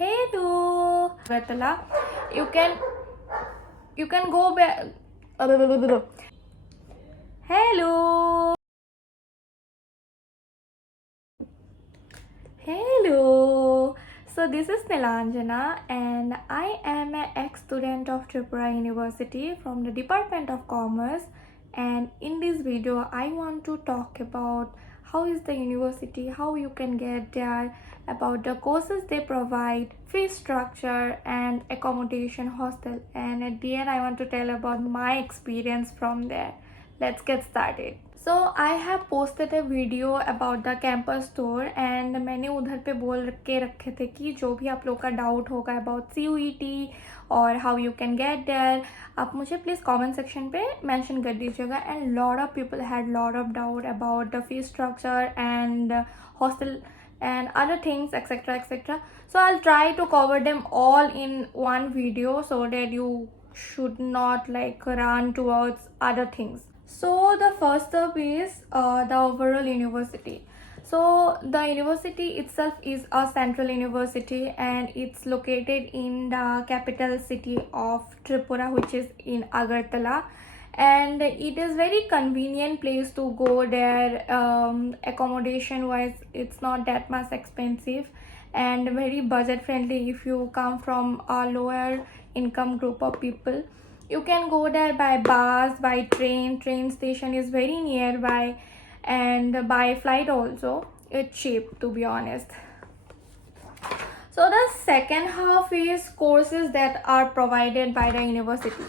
Hello, Vetala. You can go back. Hello. Hello. So this is Nilanjana and I am an ex-student of Tripura University from the Department of Commerce, and in this video I want to talk about how is the university, how you can get there, about the courses they provide, fee structure and accommodation, hostel, and at the end I want to tell about my experience from there. Let's get started. So I have posted a video about the campus tour and मैंने उधर पे बोल के रखे थे कि जो भी आप लोग का डाउट होगा अबाउट CUET और how you can get there, आप मुझे प्लीज़ कमेंट सेक्शन पे मेंशन कर दीजिएगा. And lot of people had lot of doubt about the fee structure and hostel and other things, etc. So I'll try to cover them all in one video so that you should not like run towards other things. So the first up is the overall university. So the university itself is a central university and it's located in the capital city of Tripura, which is in Agartala, and it is very convenient place to go there. Accommodation wise it's not that much expensive and very budget friendly if you come from a lower income group of people. You can go there by bus, by train station is very nearby, and by flight also. It's cheap, to be honest. So the second half is courses that are provided by the university.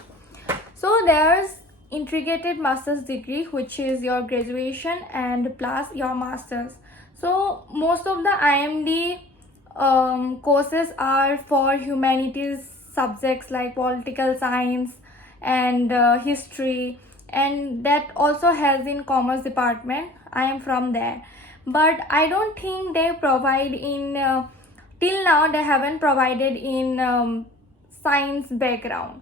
So there's integrated master's degree, which is your graduation and plus your master's. So most of the IMD courses are for humanities subjects like political science and history, and that also has in commerce department. I am from there, but I don't think they provide in till now they haven't provided in science background.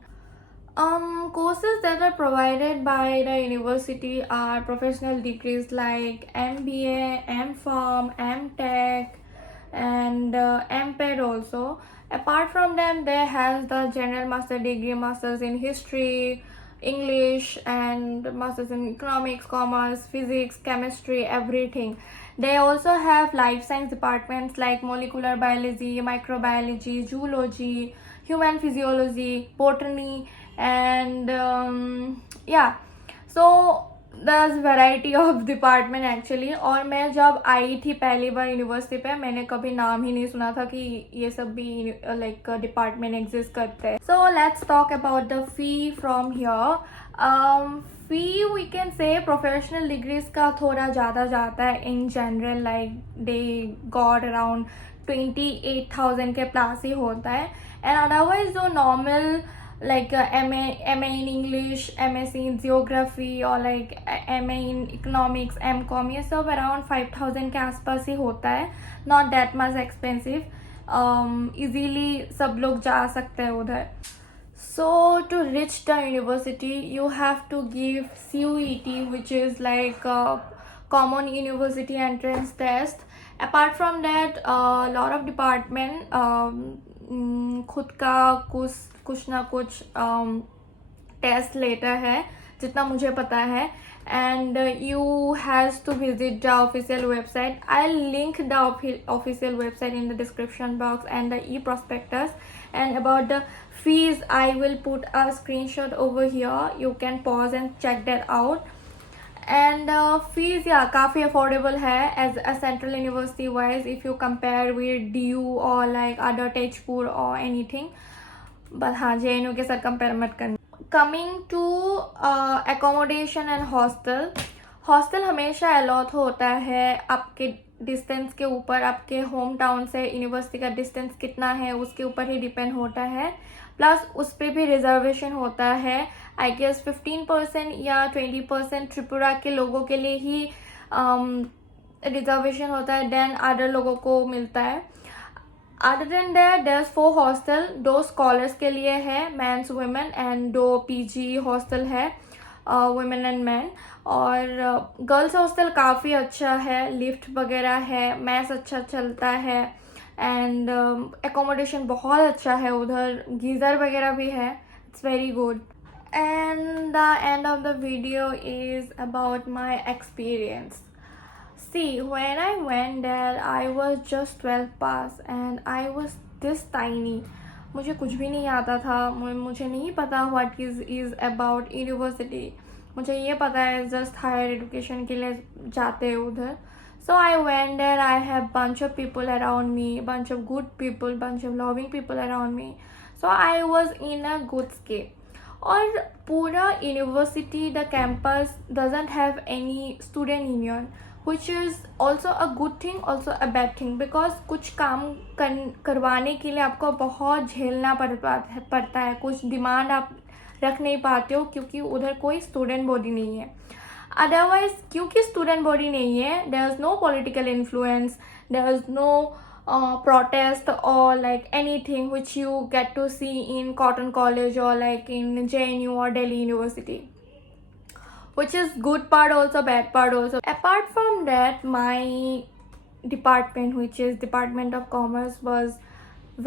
Courses that are provided by the university are professional degrees like MBA, MPharm, MTech, and MPed also. Apart from them, there has the general master degree, masters in history, English, and masters in economics, commerce, physics, chemistry, everything. They also have life science departments like molecular biology, microbiology, zoology, human physiology, botany, and yeah. So there's variety of department actually. और मैं जब आई थी पहली बार university पे, मैंने कभी नाम ही नहीं सुना था कि ये सब भी लाइक डिपार्टमेंट एग्जिस्ट करते हैं. So let's talk about the fee from here. Fee we can say professional degrees का थोड़ा ज़्यादा जाता है in general, like they got around 28,000 के प्लस ही होता है. एंड अदरवाइज जो normal like MA in English, MSc in Geography, or like MA in Economics, MCom, ये सब around 5,000 के आसपास ही होता है. Not that much expensive. Easily सब लोग जा सकते हैं उधर. So to reach the university you have to give CUET, which is like a common university entrance test. Apart from that, a lot of department खुद का कुछ ना कुछ टेस्ट लेता है जितना मुझे पता है. And you has to visit the official website. I link the official website in the description box and the E prospectus. And about the fees, I will put a screenshot over here. You can pause and check that out. And fees, yeah, काफ़ी affordable है as a central university wise if you compare with DU or like other Tejpur or anything. But हाँ, JNU के साथ compare मत करना. Coming to accommodation and hostel. Hostel हमेशा allot होता है आपके डिस्टेंस के ऊपर. आपके होम टाउन से यूनिवर्सिटी का डिस्टेंस कितना है उसके ऊपर ही डिपेंड होता है. प्लस उस पर भी रिजर्वेशन होता है. आई गेस 15% या 20% त्रिपुरा के लोगों के लिए ही रिजर्वेशन होता है, देन अदर लोगों को मिलता है. Other than that there's 4 hostel. 2 scholars के लिए है, men's women, and 2 PG hostel है, वुमेन एंड मैन. और गर्ल्स हॉस्टल काफ़ी अच्छा है, लिफ्ट वगैरह है, मैथ्स अच्छा चलता है, एंड एकोमोडेशन बहुत अच्छा है उधर, गीज़र वगैरह भी है. It's very good. And the end of the video is about my experience. See, when I went there, I was just 12 pass and I was this tiny. मुझे कुछ भी नहीं आता था, मुझे नहीं पता what is about university. मुझे ये पता है just higher education के लिए जाते हैं उधर. So I went there, I have bunch of people around me, bunch of good people, bunch of loving people around me. So I was in a good scape. और पूरा university the campus doesn't have any student union, which is also a good thing, also a bad thing, because कुछ काम करवाने के लिए आपको बहुत झेलना पड़ता है, कुछ डिमांड आप रख नहीं पाते हो क्योंकि उधर कोई स्टूडेंट बॉडी नहीं है. अदरवाइज क्योंकि स्टूडेंट बॉडी नहीं है, there is no political influence, there is no protest or like anything which you get to see in Cotton College or like in JNU or Delhi University, which is good part also, bad part also. Apart from that, my department, which is Department of Commerce, was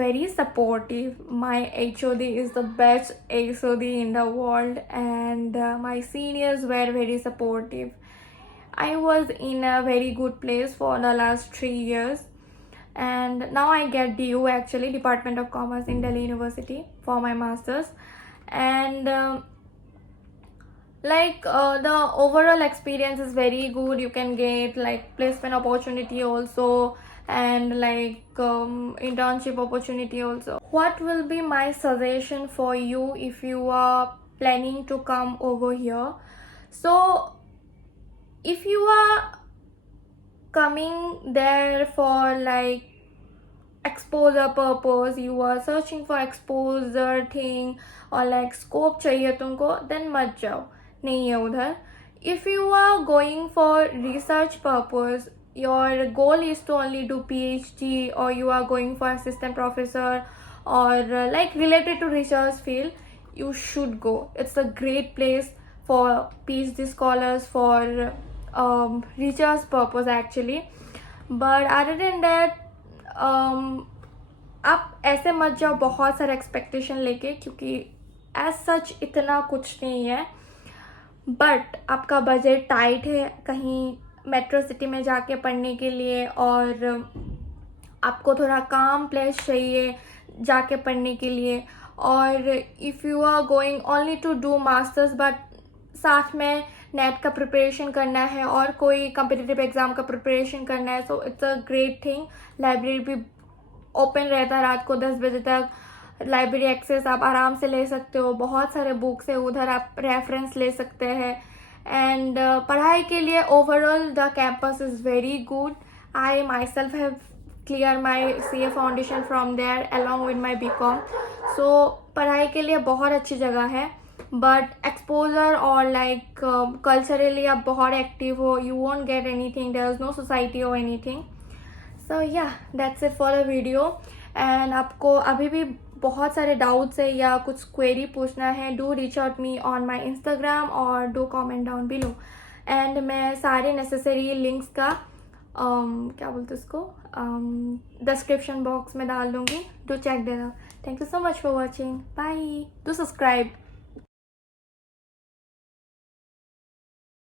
very supportive. My HOD is the best HOD in the world, and my seniors were very supportive. I was in a very good place for the last 3 years. And now I get DU, actually Department of Commerce in Delhi University, for my masters. And the overall experience is very good. You can get like placement opportunity also, and like internship opportunity also. What will be my suggestion for you if you are planning to come over here? So if you are coming there for like exposure purpose, you are searching for exposure thing or like scope चाहिए तुमको, then मत जाओ, नहीं है उधर. If you are going for research purpose, your goal is to only do PhD, or you are going for assistant professor or like related to research field, you should go. It's a great place for PhD scholars, for research purpose actually. But other than that, आप ऐसे मत जाओ बहुत सारे expectation लेके, क्योंकि as such इतना कुछ नहीं है. बट आपका बजट टाइट है कहीं मेट्रो सिटी में जाके पढ़ने के लिए, और आपको थोड़ा काम प्लेस चाहिए जाके पढ़ने के लिए. और if you are going only to do masters, but साथ में नेट का प्रिपरेशन करना है और कोई कम्पिटिटिव एग्ज़ाम का प्रिपरेशन करना है, so it's a great thing. Library भी ओपन रहता है रात को 10 बजे तक. लाइब्रेरी एक्सेस आप आराम से ले सकते हो, बहुत सारे बुक्स है उधर, आप रेफरेंस ले सकते हैं. एंड पढ़ाई के लिए overall the campus is very good. I myself have clear my CA foundation from there along with my BCom. So पढ़ाई के लिए बहुत अच्छी जगह है. बट एक्सपोजर और लाइक कल्चरली आप बहुत एक्टिव हो, you won't get anything, there is no society और anything. So yeah that's it for the video. And आपको अभी भी बहुत सारे डाउट्स है या कुछ क्वेरी पूछना है, do reach out me on my Instagram और do comment down below. And मैं सारे नेसेसरी लिंक्स का क्या बोलते उसको डिस्क्रिप्शन बॉक्स में डाल दूँगी. Do check there. Thank you so much for watching. Bye. Do subscribe.